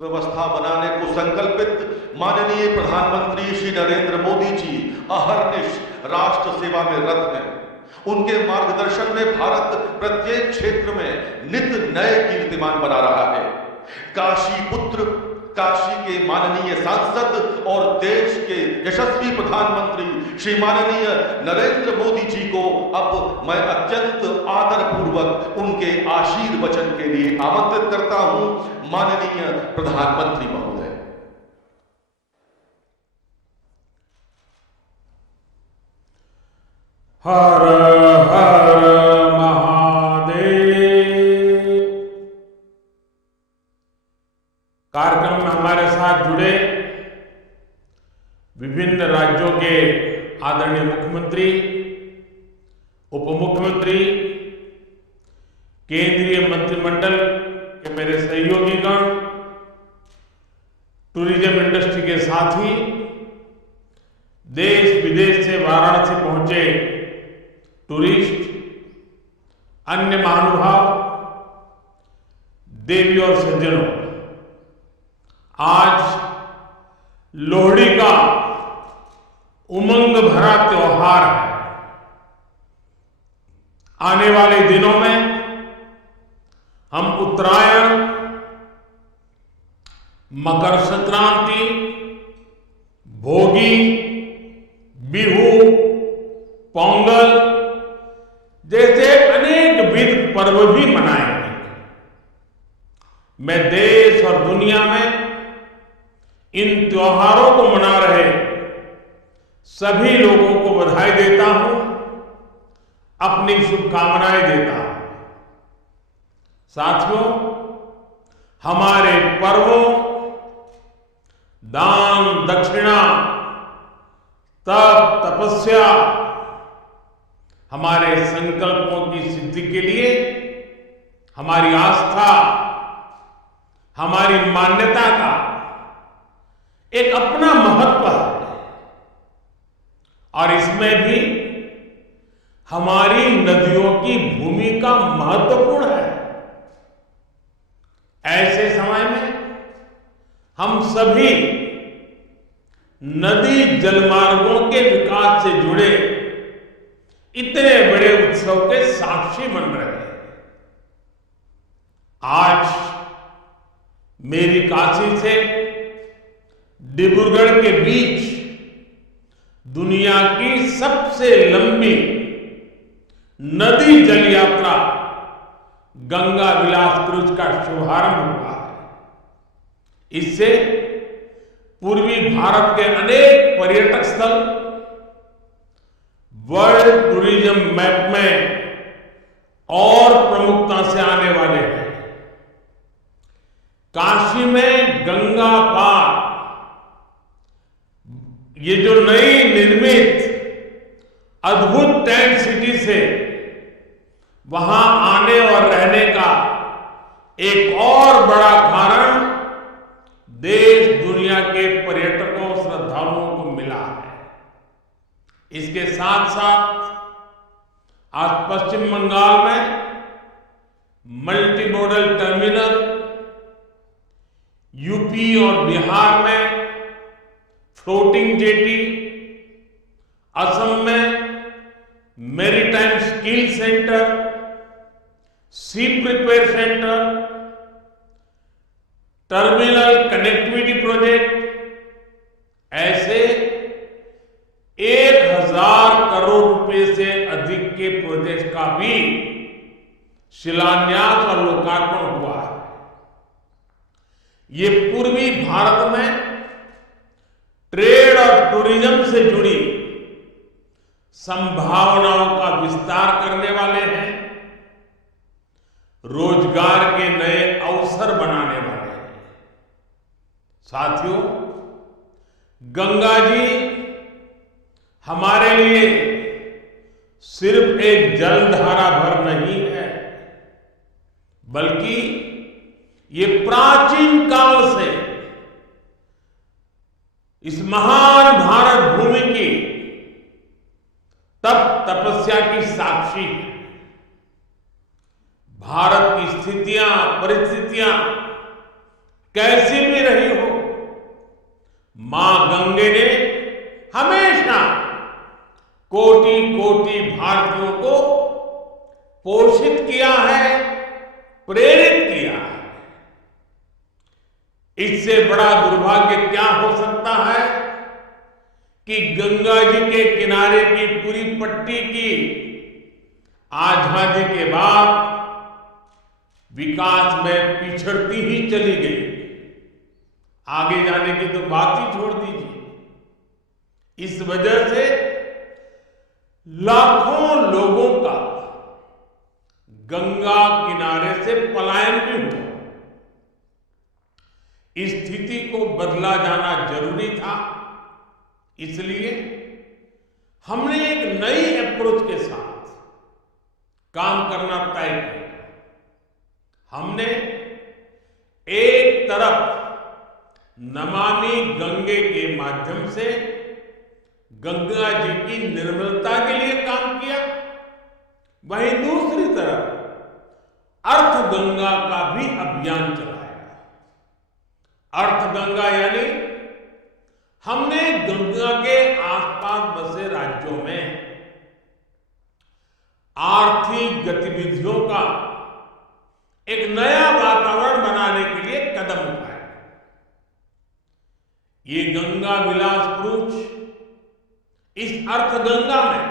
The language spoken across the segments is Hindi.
व्यवस्था बनाने को संकल्पित माननीय प्रधानमंत्री श्री नरेंद्र मोदी जी अहर्निश राष्ट्र सेवा में रत हैं। उनके मार्गदर्शन में भारत प्रत्येक क्षेत्र में नित नए कीर्तिमान बना रहा है। काशी पुत्र, काशी के माननीय सांसद और देश के यशस्वी प्रधानमंत्री श्री माननीय नरेंद्र मोदी जी को अब मैं अत्यंत आदरपूर्वक उनके आशीर्वचन के लिए आमंत्रित करता हूं। माननीय प्रधानमंत्री महोदय। हर हर महादेव। कार्यक्रम में हमारे साथ जुड़े विभिन्न राज्यों के आदरणीय मुख्यमंत्री, उप मुख्यमंत्री, केंद्रीय मंत्रिमंडल के मेरे सहयोगीगण, टूरिज्म इंडस्ट्री के साथी, देश विदेश से वाराणसी पहुंचे टूरिस्ट, अन्य महानुभाव, देवी और सज्जनों, आज लोहड़ी का उमंग भरा त्योहार है। आने वाले दिनों में हम उत्तरायण, मकर संक्रांति, भोगी, बिहू, पोंगल जैसे अनेक विध पर्व भी मनाएंगे। मैं देश और दुनिया में इन त्योहारों को मना रहे सभी लोगों को बधाई देता हूं, अपनी शुभकामनाएं देता हूं। साथियों, हमारे पर्वों, दान दक्षिणा, तप तपस्या, हमारे संकल्पों की सिद्धि के लिए हमारी आस्था, हमारी मान्यता का एक अपना महत्व है और इसमें भी हमारी नदियों की भूमिका महत्वपूर्ण है। ऐसे समय में हम सभी नदी जलमार्गों के विकास से जुड़े इतने बड़े उत्सव के साक्षी बन रहे हैं। आज मेरी काशी से डिब्रूगढ़ के बीच दुनिया की सबसे लंबी नदी जल यात्रा गंगा विलास क्रूज का शुभारंभ हुआ है। इससे पूर्वी भारत के अनेक पर्यटक स्थल वर्ल्ड टूरिज्म मैप में और प्रमुखता से आने वाले हैं। काशी में गंगा पार ये जो नई निर्मित अद्भुत टेंट सिटी से वहां आने और रहने का एक और बड़ा कारण देश दुनिया के पर्यटकों श्रद्धालुओं को मिला है। इसके साथ साथ आज पश्चिम बंगाल में मल्टी मॉडल टर्मिनल, यूपी और बिहार में फ्लोटिंग जेटी, असम में maritime skill centre, sea prepare centre, terminal connectivity project, ऐसे 1000 करोड़ रुपए से अधिक के प्रोजेक्ट का भी शिलान्यास और लोकार्पण हुआ है। ये पूर्वी भारत में ट्रेड और टूरिज्म से जुड़ी संभावनाओं का विस्तार करने वाले हैं, रोजगार के नए अवसर बनाने वाले हैं। साथियों, गंगा जी हमारे लिए सिर्फ एक जलधारा भर नहीं है, बल्कि ये प्राचीन काल से इस महान भारत भूमि की तप तपस्या की साक्षी है। भारत की स्थितियां, परिस्थितियां कैसी भी रही हो, मां गंगे ने हमेशा कोटि कोटि भारतीयों को पोषित किया है, प्रेरित किया है। इससे बड़ा दुर्भाग्य क्या हो सकता है कि गंगा जी के किनारे की पूरी पट्टी की आजादी के बाद विकास में पिछड़ती ही चली गई। आगे जाने की तो बात ही छोड़ दीजिए। इस वजह से लाखों लोगों का गंगा किनारे से पलायन भी हुआ। इस स्थिति को बदला जाना जरूरी था, इसलिए हमने एक नई अप्रोच के साथ काम करना तय किया। हमने एक तरफ नमामि गंगे के माध्यम से गंगा जी की निर्मलता के लिए काम किया, वहीं दूसरी तरफ अर्थ गंगा का भी अभियान चलाया। अर्थ गंगा यानी हमने गंगा के आसपास बसे राज्यों में आर्थिक गतिविधियों का एक नया वातावरण बनाने के लिए कदम उठाए। ये गंगा विलास क्रूज इस अर्थ गंगा में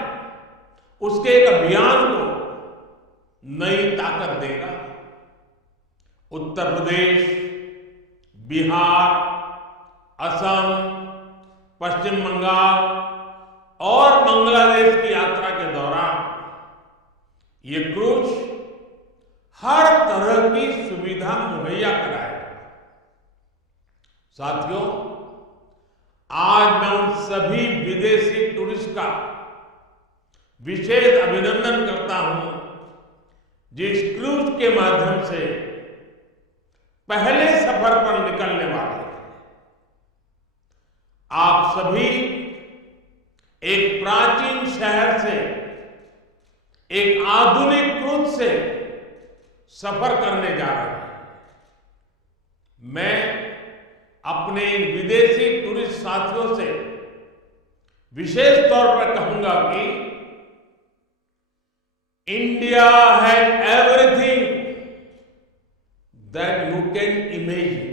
उसके एक अभियान को नई ताकत देगा। उत्तर प्रदेश, बिहार, असम, पश्चिम बंगाल और बांग्लादेश की यात्रा के दौरान ये क्रूज हर तरह की सुविधा मुहैया कराएगा। साथियों, आज मैं उन सभी विदेशी टूरिस्ट का विशेष अभिनंदन करता हूं जिस क्रूज के माध्यम से पहले सफर पर निकलने वाले हैं। आप सभी एक प्राचीन शहर से एक आधुनिक क्रूज से सफर करने जा रहे हैं। मैं अपने इन विदेशी टूरिस्ट साथियों से विशेष तौर पर कहूंगा कि India has everything that you can imagine.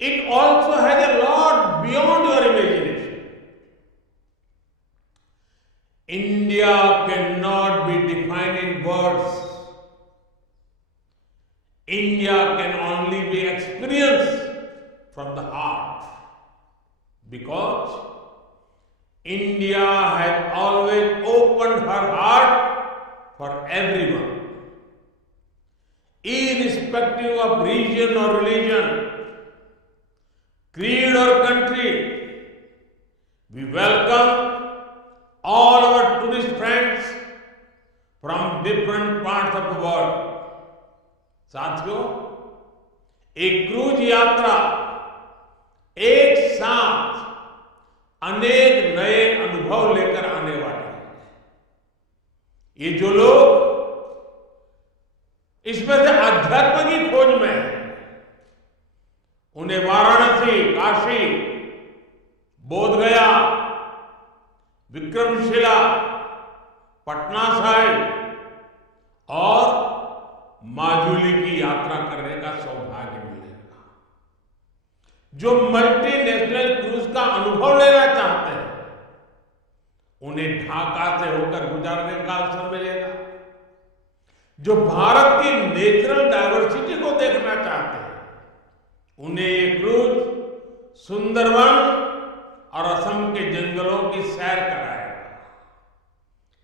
It also has a lot beyond your imagination. India cannot be defined in words. India can only be experienced from the heart, because India has always opened her heart for everyone, irrespective of region or religion, creed or country. We welcome all our tourist friends from different parts of the world. साथियों, एक क्रूज यात्रा एक साथ अनेक नए अनुभव लेकर आने वाली है। ये जो लोग इसमें से अध्यात्म की खोज में है, उन्हें वाराणसी, काशी, बोधगया, विक्रमशिला, पटना साहिब और माजुली की यात्रा करने का सौभाग्य मिलेगा। जो मल्टीनेशनल क्रूज का अनुभव लेना चाहते हैं, उन्हें ढाका से होकर गुजरने का अवसर मिलेगा। जो भारत की नेचुरल डायवर्सिटी को देखना चाहते हैं, उन्हें ये क्रूज सुंदरवन और असम के जंगलों की सैर कराएगा।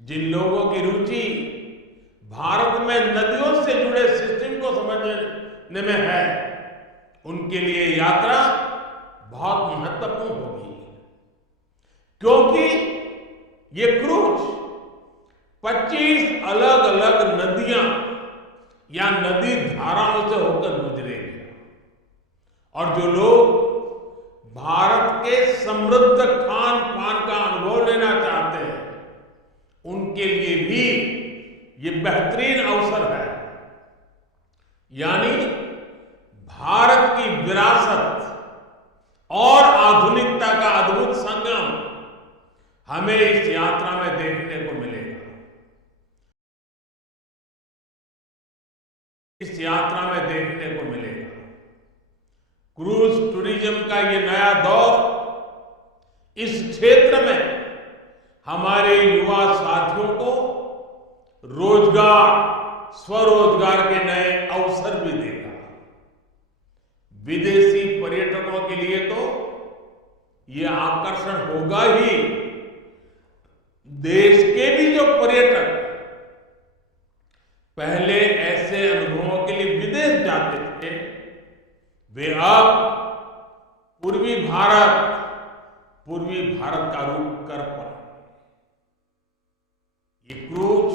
जिन लोगों की रुचि भारत में नदियों से जुड़े सिस्टम को समझने में है, उनके लिए यात्रा बहुत महत्वपूर्ण होगी, क्योंकि ये क्रूज 25 अलग अलग नदियां या नदी धाराओं से होकर गुजरेगी। और जो लोग भारत के समृद्ध खान पान का अनुभव लेना चाहते हैं, उनके लिए भी ये बेहतरीन अवसर है। यानी विरासत और आधुनिकता का अद्भुत संगम हमें इस यात्रा में देखने को मिलेगा। इस यात्रा में देखने को मिलेगा क्रूज टूरिज्म का ये नया दौर इस क्षेत्र में हमारे युवा साथियों को रोजगार, स्वरोजगार के नए अवसर भी देगा। विदेशी पर्यटकों के लिए तो ये आकर्षण होगा ही, देश के भी जो पर्यटक पहले ऐसे अनुभवों के लिए विदेश जाते थे, वे अब पूर्वी भारत का रुख कर पाए। ये क्रूज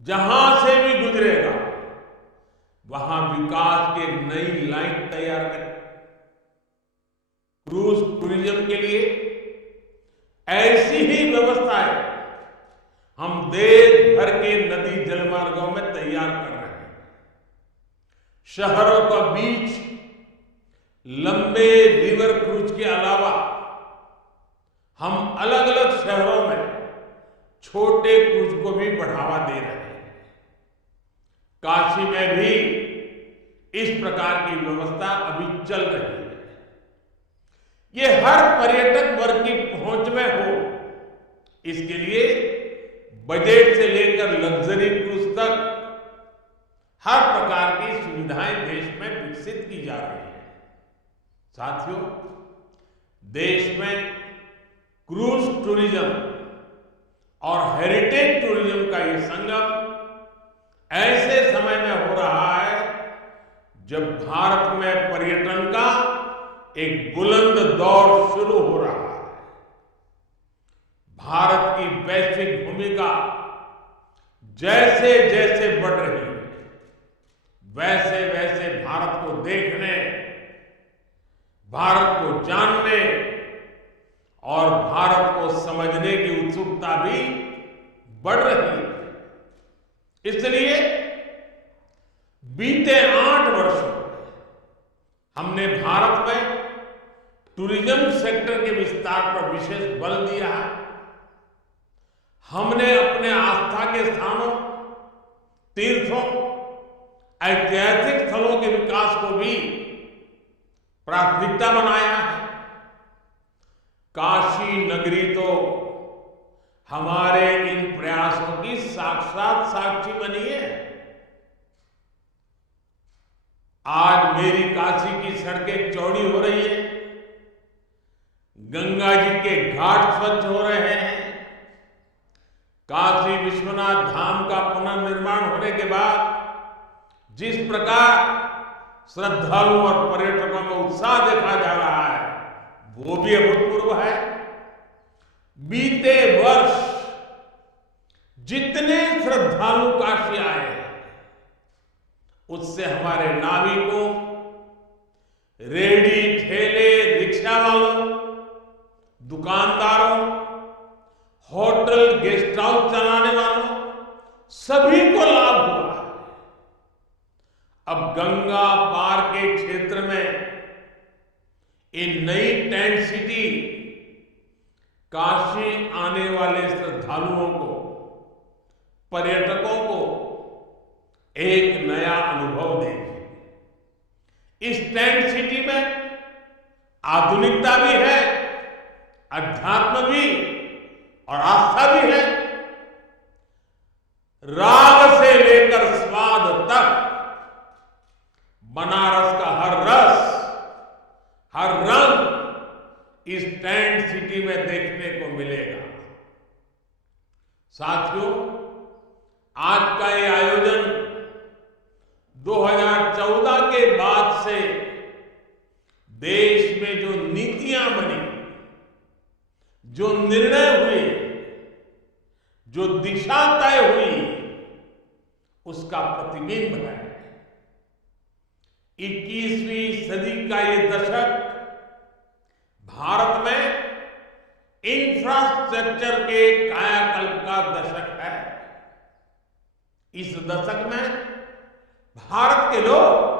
जहां से भी गुजरेगा वहां विकास की एक नई लाइन तैयार करें। क्रूज टूरिज्म के लिए ऐसी ही व्यवस्थाएं हम देश भर के नदी जलमार्गों में तैयार कर रहे हैं। शहरों का बीच लंबे रिवर क्रूज के अलावा हम अलग अलग शहरों में छोटे क्रूज को भी बढ़ावा दे रहे हैं। काशी में भी इस प्रकार की व्यवस्था अभी चल रही है। ये हर पर्यटक वर्ग की पहुंच में हो, इसके लिए बजट से लेकर लग्जरी क्रूज तक हर प्रकार की सुविधाएं देश में विकसित की जा रही है। साथियों, देश में क्रूज टूरिज्म और हेरिटेज टूरिज्म का ये संगम ऐसे समय में हो रहा है जब भारत में पर्यटन का एक बुलंद दौर शुरू हो रहा है। भारत की वैश्विक भूमिका जैसे जैसे बढ़ रही है, वैसे वैसे भारत को देखने, भारत को जानने और भारत को समझने की उत्सुकता भी बढ़ रही है। इसलिए बीते 8 वर्षों में हमने भारत में टूरिज्म सेक्टर के विस्तार पर विशेष बल दिया है। हमने अपने आस्था के स्थानों, तीर्थों, ऐतिहासिक स्थलों के विकास को भी प्राथमिकता बनाया है। काशी नगरी तो हमारे इन प्रयासों की साक्षात साक्षी बनी है। आज मेरी काशी की सड़कें चौड़ी हो रही है, गंगा जी के घाट स्वच्छ हो रहे हैं। काशी विश्वनाथ धाम का पुनर्निर्माण होने के बाद जिस प्रकार श्रद्धालुओं और पर्यटकों में उत्साह देखा जा रहा है, वो भी अभूतपूर्व है। बीते वर्ष जितने श्रद्धालु काशी आए, उससे हमारे नाविकों, रेहड़ी ठेले, रिक्शा वालों, दुकानदारों, होटल गेस्ट हाउस चलाने वालों, सभी को लाभ हुआ है। अब गंगा पार के क्षेत्र में इन नई टेंट सिटी काशी आने वाले श्रद्धालुओं को, पर्यटकों को एक नया अनुभव देगी। इस टेंट सिटी में आधुनिकता भी है, अध्यात्म भी और आस्था भी है। राग से लेकर स्वाद तक बनारस का हर रस, हर रंग इस टेंट सिटी में देखने को मिलेगा। साथियों, आज का ये आयोजन 2014 के बाद से देश में जो नीतियां बनी, जो निर्णय हुए, जो दिशा तय हुई, उसका प्रतिबिंब है। 21वीं सदी का ये दशक भारत में इंफ्रास्ट्रक्चर के कायाकल्प का दशक है। इस दशक में भारत के लोग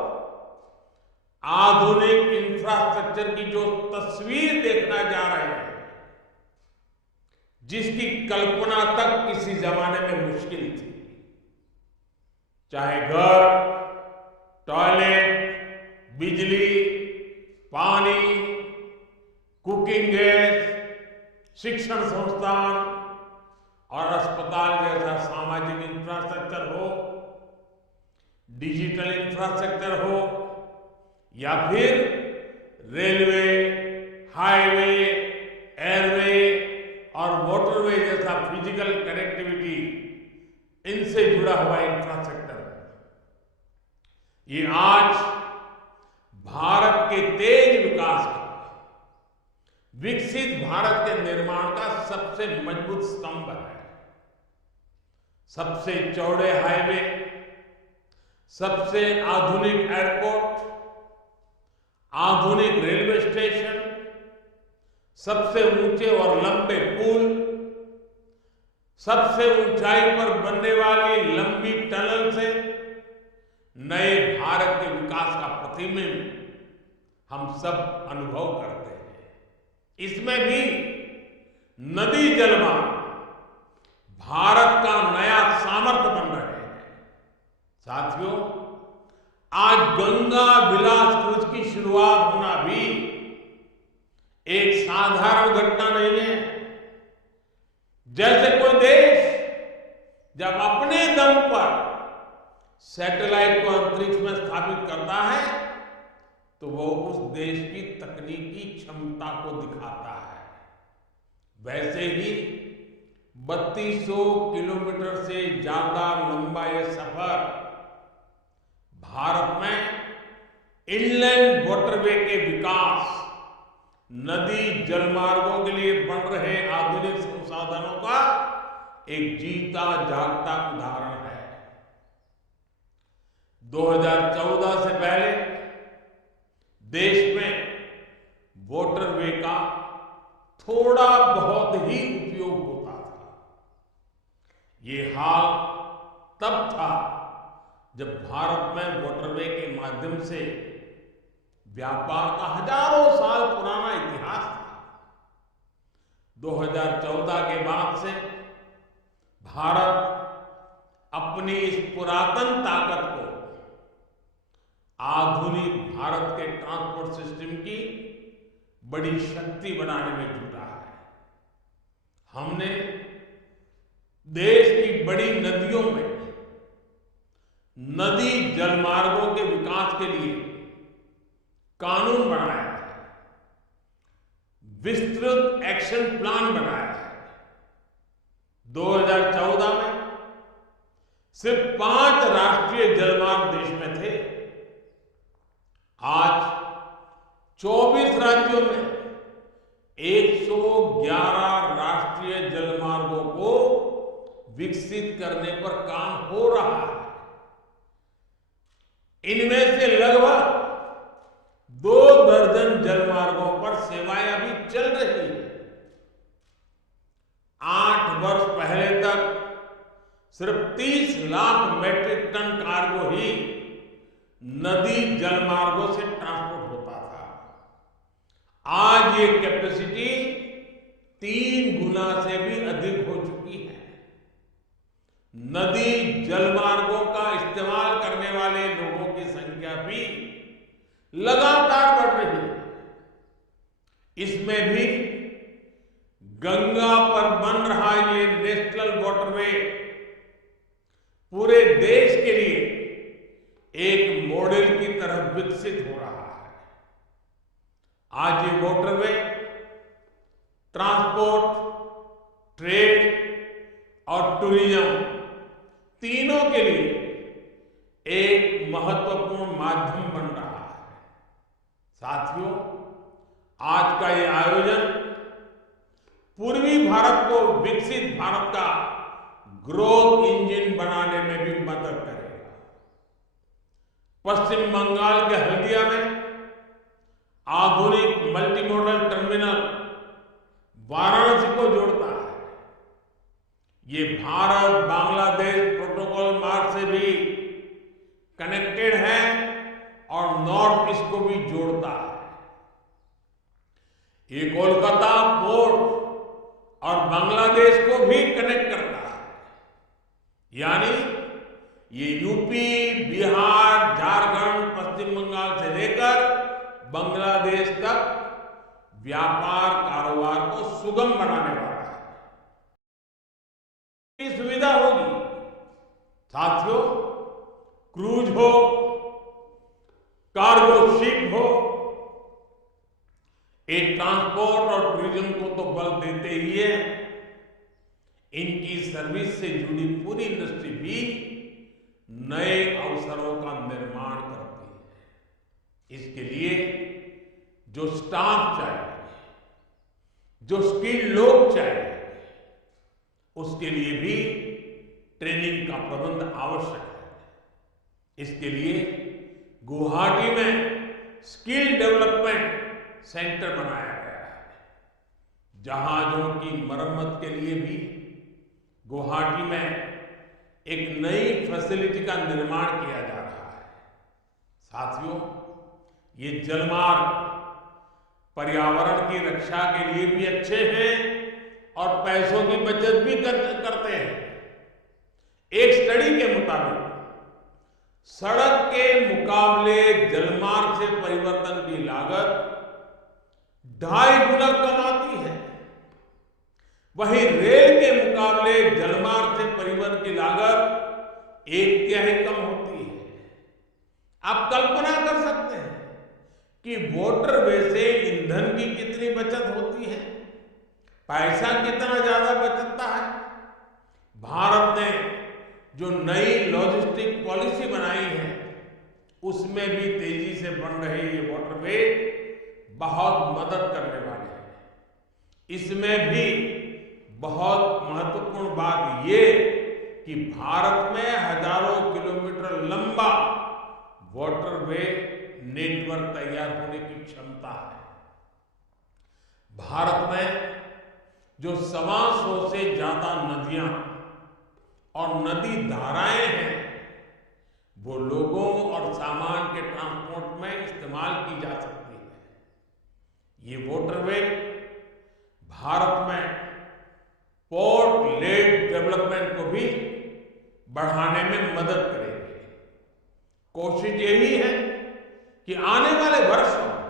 आधुनिक इंफ्रास्ट्रक्चर की जो तस्वीर देखना जा रहे हैं, जिसकी कल्पना तक किसी जमाने में मुश्किल थी, चाहे घर, टॉयलेट, बिजली, पानी, कुकिंग गैस, शिक्षण संस्थान और अस्पताल जैसा सामाजिक इंफ्रास्ट्रक्चर हो, डिजिटल इंफ्रास्ट्रक्चर हो, या फिर रेलवे, हाईवे, एयरवे और वाटरवे जैसा फिजिकल कनेक्टिविटी, इनसे जुड़ा हुआ इंफ्रास्ट्रक्चर, ये आज भारत के तेज विकास का, विकसित भारत के निर्माण का सबसे मजबूत स्तंभ है। सबसे चौड़े हाईवे, सबसे आधुनिक एयरपोर्ट, आधुनिक रेलवे स्टेशन, सबसे ऊंचे और लंबे पुल, सबसे ऊंचाई पर बनने वाली लंबी टनल से नए भारत के विकास का प्रतिबिंब हम सब अनुभव करते हैं। इसमें भी नदी जलमार्ग भारत का नया सामर्थ्य बन रहे हैं। साथियों, आज गंगा विलास क्रूज की शुरुआत होना भी एक साधारण घटना नहीं है। जैसे कोई देश जब अपने दम पर सैटेलाइट को अंतरिक्ष में स्थापित करता है तो वो उस देश की तकनीकी क्षमता को दिखाता है। वैसे ही 3200 किलोमीटर से ज्यादा लंबा यह सफर भारत में इनलैंड वाटरवे के विकास, नदी जलमार्गों के लिए बन रहे आधुनिक संसाधनों का एक जीता जागता उदाहरण है। 2014 से पहले देश में वाटरवे का थोड़ा बहुत ही उपयोग होता था। ये हाल तब था जब भारत में वाटरवे के माध्यम से व्यापार का हजारों साल पुराना इतिहास था। 2014 के बाद से भारत अपनी इस पुरातन ताकत को आधुनिक भारत के ट्रांसपोर्ट सिस्टम की बड़ी शक्ति बनाने में जुटा है। हमने देश की बड़ी नदियों में नदी जलमार्गों के विकास के लिए कानून बनाया है, विस्तृत एक्शन प्लान बनाया है। 2014 में सिर्फ 5 राष्ट्रीय जलमार्ग देश में थे। आज 24 राज्यों में 111 राष्ट्रीय जलमार्गों को विकसित करने पर काम हो रहा है। इनमें से लगभग 2 दर्जन जलमार्गों पर सेवाएं अभी चल रही हैं। 8 वर्ष पहले तक सिर्फ 30 लाख मैट्रिक टन कार्गो ही नदी जलमार्गों से ट्रांसपोर्ट होता था। आज ये कैपेसिटी 3 गुना से भी अधिक हो चुकी है। नदी जलमार्गों का इस्तेमाल करने वाले लोगों की संख्या भी लगातार बढ़ रही है। इसमें भी गंगा पर बन रहा ये नेशनल वाटरवे पूरे देश के लिए एक मॉडल की तरह विकसित हो रहा है। आज ये वाटरवे ट्रांसपोर्ट, ट्रेड और टूरिज्म तीनों के लिए एक महत्वपूर्ण माध्यम बन रहा है। साथियों, आज का ये आयोजन पूर्वी भारत को विकसित भारत का ग्रोथ इंजन बनाने में भी मदद करेगा। पश्चिम बंगाल के हल्दिया में आधुनिक मल्टी मॉडल टर्मिनल वाराणसी को जोड़ता है। ये भारत बांग्लादेश प्रोटोकॉल मार्ग से भी कनेक्टेड है और नॉर्थ ईस्ट को भी जोड़ता है। ये कोलकाता पोर्ट और बांग्लादेश को भी कनेक्ट करता है। यानी ये यूपी, बिहार, झारखंड, पश्चिम बंगाल से लेकर बांग्लादेश तक व्यापार कारोबार को सुगम बनाने वाला है। की सुविधा होगी। साथियों, क्रूज हो, कार्गो शिप हो, एक ट्रांसपोर्ट और टूरिज्म को तो बल देते ही है, इनकी सर्विस से जुड़ी पूरी इंडस्ट्री भी नए अवसरों का निर्माण करती है। इसके लिए जो स्टाफ चाहिए, जो स्किल्ड लोग चाहिए, उसके लिए भी ट्रेनिंग का प्रबंध आवश्यक है। इसके लिए गुवाहाटी में स्किल डेवलपमेंट सेंटर बनाया गया है। जहाजों की मरम्मत के लिए भी गुवाहाटी में एक नई फैसिलिटी का निर्माण किया जा रहा है। साथियों, ये जलमार्ग पर्यावरण की रक्षा के लिए भी अच्छे हैं और पैसों की बचत भी करते हैं। एक स्टडी के मुताबिक सड़क के मुकाबले जलमार्ग से परिवर्तन की लागत 2.5 गुना कम आती है। वहीं रेल के मुकाबले जलमार्ग से परिवहन की लागत 1/3 कम होती है। आप कल्पना कर सकते हैं कि वाटरवे से ईंधन की कितनी बचत होती है, पैसा कितना ज्यादा बचता है। भारत ने जो नई लॉजिस्टिक पॉलिसी बनाई है, उसमें भी तेजी से बन रहे ये वाटरवे बहुत मदद करने वाले हैं। इसमें भी बहुत महत्वपूर्ण बात ये कि भारत में हजारों किलोमीटर लंबा वाटरवे नेटवर्क तैयार होने की क्षमता है। भारत में जो 125 से ज्यादा नदियां और नदी धाराएं हैं, वो लोगों और सामान के ट्रांसपोर्ट में इस्तेमाल की जा सकती है। ये वाटरवे भारत में पोर्ट लेड डेवलपमेंट को भी बढ़ाने में मदद करेंगे। कोशिश यही है कि आने वाले वर्षों में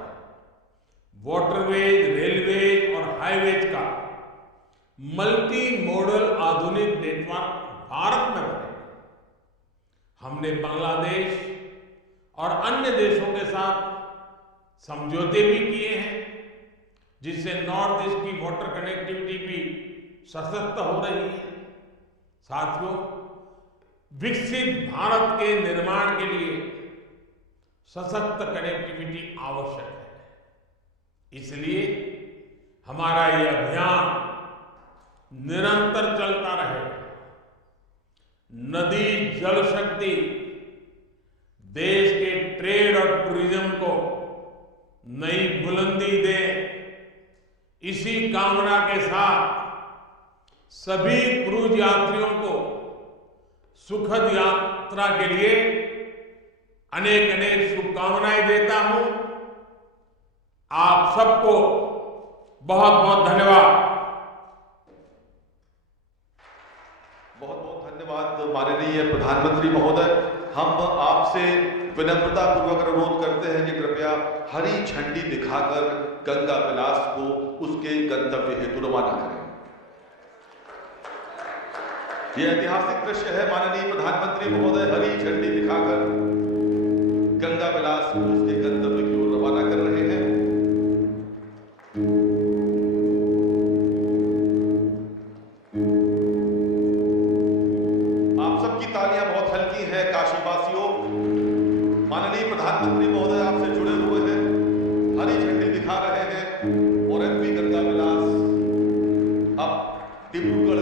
वाटरवेज, रेलवेज और हाईवेज का मल्टी मॉडल आधुनिक नेटवर्क भारत में बनेगा। हमने बांग्लादेश और अन्य देशों के साथ समझौते भी किए हैं, जिससे नॉर्थ ईस्ट की वाटर कनेक्टिविटी भी सशक्त हो रही है। साथियों, विकसित भारत के निर्माण के लिए सशक्त कनेक्टिविटी आवश्यक है। इसलिए हमारा यह अभियान निरंतर चलता रहेगा। नदी जल शक्ति देश के ट्रेड और टूरिज्म को नई बुलंदी दे, इसी कामना के साथ सभी क्रूज यात्रियों को सुखद यात्रा के लिए अनेक अनेक शुभकामनाएं देता हूं। आप सबको बहुत बहुत धन्यवाद। बहुत बहुत धन्यवाद माननीय प्रधानमंत्री महोदय। हम आपसे विनम्रता पूर्वक अनुरोध करते हैं कि कृपया हरी झंडी दिखाकर गंगा विलास को उसके गंतव्य हेतु रवाना करें। यह ऐतिहासिक दृश्य है। माननीय प्रधानमंत्री महोदय हरी झंडी दिखाकर गंगा विलास को उसके गंतव्य की ओर रवाना कर रहे हैं। आप सबकी तालियां बहुत हल्की हैं काशीवासियों। माननीय प्रधानमंत्री महोदय आपसे जुड़े हुए हैं, हरी झंडी दिखा रहे हैं और एमवी गंगा विलास अब डिब्रूगढ़